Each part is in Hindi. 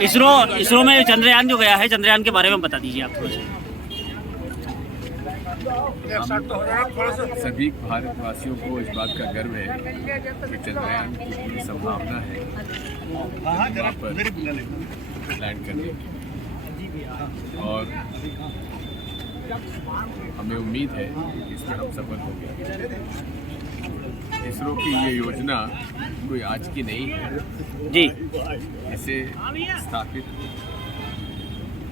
इसरो में चंद्रयान जो गया है, चंद्रयान के बारे में बता दीजिए आप थोड़ा सा। सभी भारतवासियों को इस बात का गर्व है कि चंद्रयान की पूरी संभावना है वहाँ पर लैंड करने की, और हमें उम्मीद है कि इसमें हम सफल होंगे। इसरो की ये योजना कोई आज की नहीं है जी। इसे स्थापित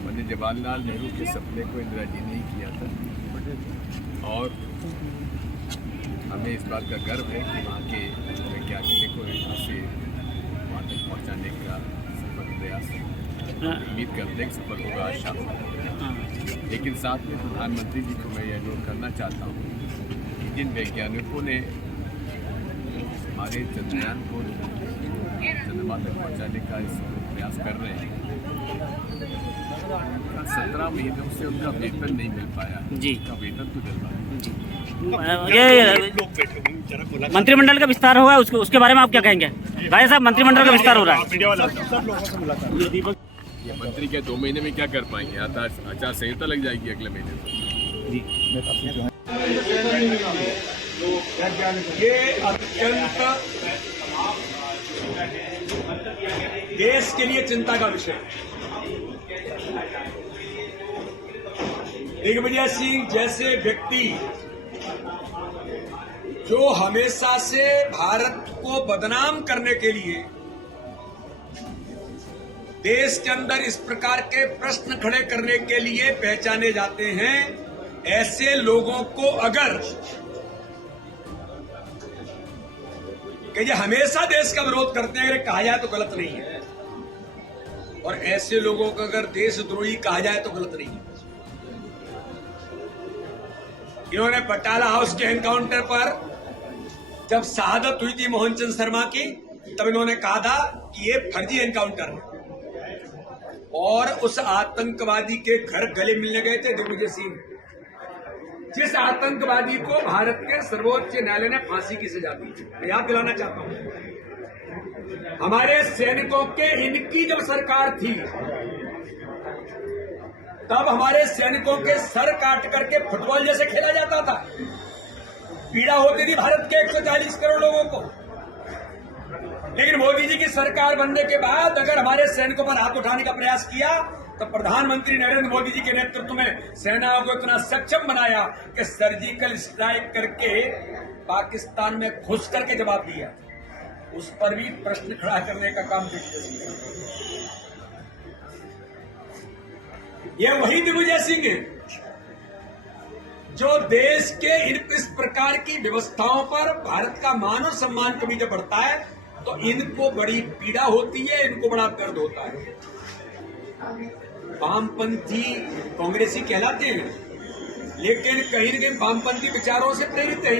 पंडित जवाहरलाल नेहरू के सपने को इंदिरा जी ने ही किया था, और हमें इस बात का गर्व है कि वहाँ के वैज्ञानिकों को इसे वहाँ तक पहुँचाने का सफल प्रयास है। उम्मीद करते हैं कि सफल होगा, आशा होगा। लेकिन साथ में प्रधानमंत्री जी को मैं यह नोट करना चाहता हूँ कि जिन वैज्ञानिकों ने हमारे चंद्रयान को चंद्रमा तक पहुँचाने का इस प्रयास कर रहे हैं, 17 महीनों से उनका वेतन नहीं मिल पाया जी। उनका वेतन तो दिलवा जी। ये मंत्रिमंडल का विस्तार होगा, उसके बारे में आप क्या कहेंगे भाई साहब? मंत्रिमंडल का विस्तार हो रहा है, ये मंत्री क्या 2 महीने में क्या कर पाएंगे? आचार संहिता लग जाएगी अगले महीने ये अत्यंत देश के लिए चिंता का विषय है। दिग्विजय सिंह जैसे व्यक्ति जो हमेशा से भारत को बदनाम करने के लिए देश के अंदर इस प्रकार के प्रश्न खड़े करने के लिए पहचाने जाते हैं, ऐसे लोगों को अगर कि ये हमेशा देश का विरोध करते हैं अगर कहा जाए तो गलत नहीं है, और ऐसे लोगों को अगर देशद्रोही कहा जाए तो गलत नहीं है। इन्होंने बटाला हाउस के एनकाउंटर पर जब शहादत हुई थी मोहनचंद शर्मा की, तब इन्होंने कहा था कि ये फर्जी एनकाउंटर है, और उस आतंकवादी के घर गले मिलने गए थे दिग्विजय सिंह, जिस आतंकवादी को भारत के सर्वोच्च न्यायालय ने फांसी की सजा दी। मैं याद दिलाना चाहता हूं, हमारे सैनिकों के इनकी जब सरकार थी तब हमारे सैनिकों के सर काट करके फुटबॉल जैसे खेला जाता था, पीड़ा होती थी भारत के 140 करोड़ लोगों को। लेकिन मोदी जी की सरकार बनने के बाद अगर हमारे सैनिकों पर हाथ उठाने का प्रयास किया तो प्रधानमंत्री नरेंद्र मोदी जी के नेतृत्व में सेनाओं को इतना सक्षम बनाया कि सर्जिकल स्ट्राइक करके पाकिस्तान में घुस करके जवाब दिया। उस पर भी प्रश्न खड़ा करने का काम दिग्विजय सिंह। यह वही दिग्विजय सिंह है जो देश के इस प्रकार की व्यवस्थाओं पर भारत का मान और सम्मान कभी जब बढ़ता है तो इनको बड़ी पीड़ा होती है, इनको बड़ा दर्द होता है। वामपंथी कांग्रेसी कहलाते हैं, लेकिन कहीं न कहीं वामपंथी विचारों से प्रेरित है।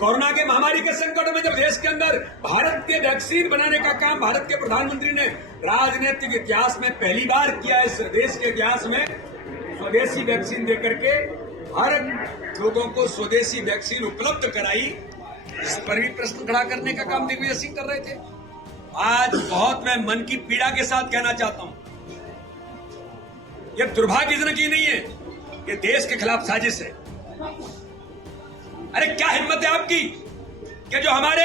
कोरोना के महामारी के संकट में जब देश के अंदर भारत के वैक्सीन बनाने का काम भारत के प्रधानमंत्री ने राजनीतिक इतिहास में पहली बार किया, इस देश के इतिहास में स्वदेशी वैक्सीन देकर के हर लोगों को स्वदेशी वैक्सीन उपलब्ध कराई, इस पर भी प्रश्न खड़ा करने का काम दिग्विजय सिंह कर रहे थे। आज बहुत मैं मन की पीड़ा के साथ कहना चाहता हूं, यह दुर्भाग्यजनक ही नहीं है, ये देश के खिलाफ साजिश है। अरे क्या हिम्मत है आपकी कि जो हमारे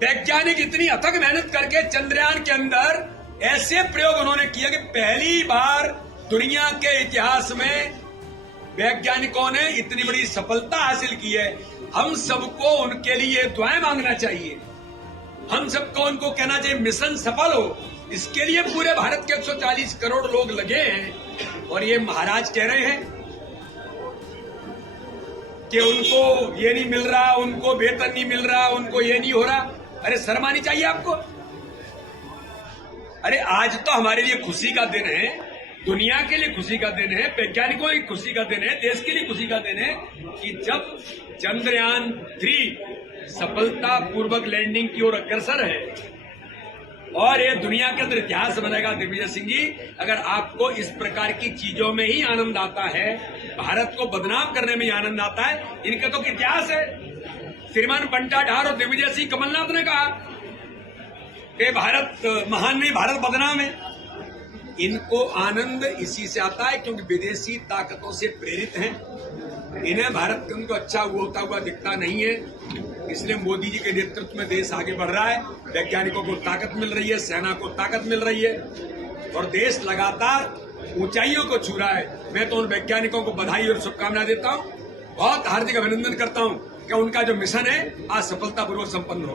वैज्ञानिक इतनी अथक मेहनत करके चंद्रयान के अंदर ऐसे प्रयोग उन्होंने किया कि पहली बार दुनिया के इतिहास में वैज्ञानिकों ने इतनी बड़ी सफलता हासिल की है। हम सबको उनके लिए दुआएं मांगना चाहिए, हम सबको उनको कहना चाहिए मिशन सफल हो। इसके लिए पूरे भारत के 140 करोड़ लोग लगे हैं, और ये महाराज कह रहे हैं कि उनको ये नहीं मिल रहा, उनको वेतन नहीं मिल रहा, उनको ये नहीं हो रहा। अरे शर्म आनी चाहिए आपको। अरे आज तो हमारे लिए खुशी का दिन है, दुनिया के लिए खुशी का दिन है, वैज्ञानिकों की खुशी का दिन है, देश के लिए खुशी का दिन है कि जब चंद्रयान 3 सफलता पूर्वक लैंडिंग की ओर अग्रसर है, और ये दुनिया के अंदर इतिहास बनेगा। दिग्विजय सिंह जी, अगर आपको इस प्रकार की चीजों में ही आनंद आता है, भारत को बदनाम करने में ही आनंद आता है, इनका तो इतिहास है। श्रीमान बंटा ढार और दिग्विजय सिंह, कमलनाथ ने कहा कि भारत महान नहीं, भारत बदनाम है। इनको आनंद इसी से आता है क्योंकि विदेशी ताकतों से प्रेरित हैं। इन्हें भारत के उनको अच्छा होता हुआ दिखता नहीं है, इसलिए मोदी जी के नेतृत्व में देश आगे बढ़ रहा है। वैज्ञानिकों को ताकत मिल रही है, सेना को ताकत मिल रही है और देश लगातार ऊंचाइयों को छू रहा है। मैं तो उन वैज्ञानिकों को बधाई और शुभकामनाएं देता हूं, बहुत हार्दिक अभिनंदन करता हूं कि उनका जो मिशन है आज सफलतापूर्वक संपन्न हो।